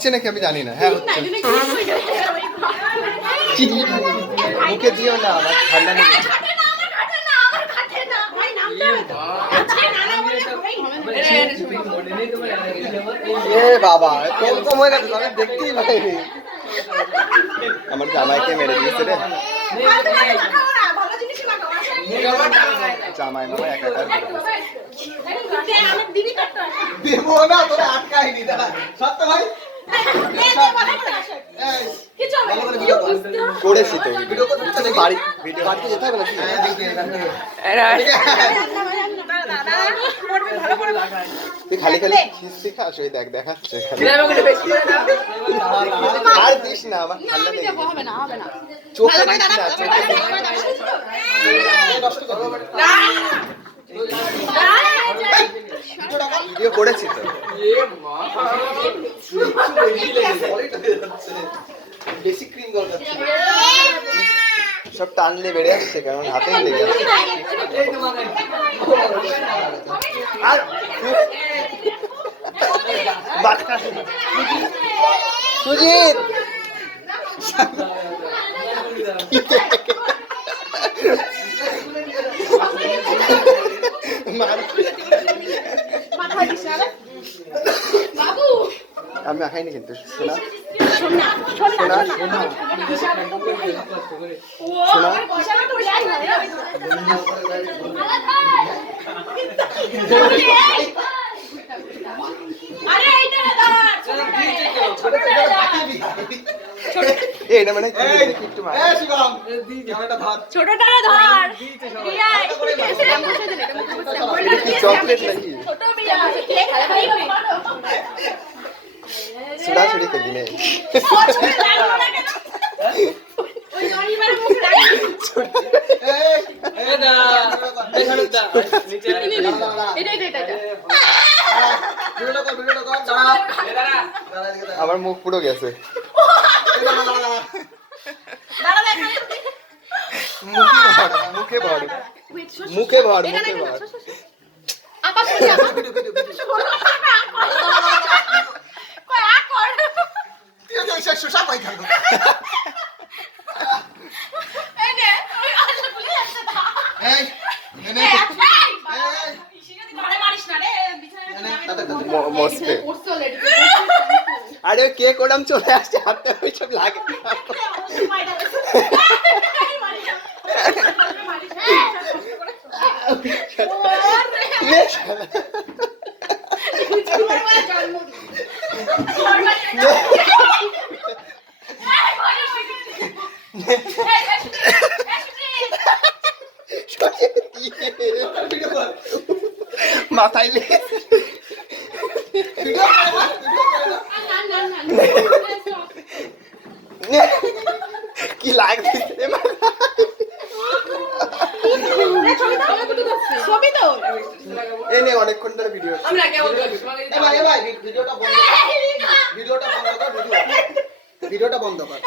হচ্ছে নাকি আমি জানি না। হ্যাঁ হচ্ছে। মুখে দিও না, আমার ঠান্ডা লেগেছে। এ বাবা কম হয়ে গেছে, আমি দেখতেই পাইনি। আমার জামাইকে মেরে দিয়েছে রে। জামাই বাবা একা দেবো না, তোরা আটকাইনি। দাদা সত্য ভাই করেছি তো বাড়ি ভিডিও বাড়িতে যেতে হবে নাকি? তুই খালি খালি খিস্তি খাস, ওই দেখ দেখাচ্ছে। আর দিস না, আমার ঠান্ডা লেগে চোখে দিস না, চোখে ভিডিও করেছি তো। বেশি ক্রিম দরকার, সব টানলে বেড়ে আসছে, কারণ হাতে লেগে আসছে। আর সুজিত আমি খাইনি কিন্তু। শোনা শোনা শোনা এটা মানে ছোটটা ধর চকলেট নাকি? ছুড়াছুড়ি করবি না। আমার মুখ পুরো গেছে। মুখে ভর মুখে ভর মুখে ভর। আরে কে কোডাম চলে আসছে, হাতে ওইসব লাগে। মাথায় কি লাগছে এনে অনেকক্ষণ ধরে ভিডিও ভিডিওটা বন্ধ কর, ভিডিওটা বন্ধ কর।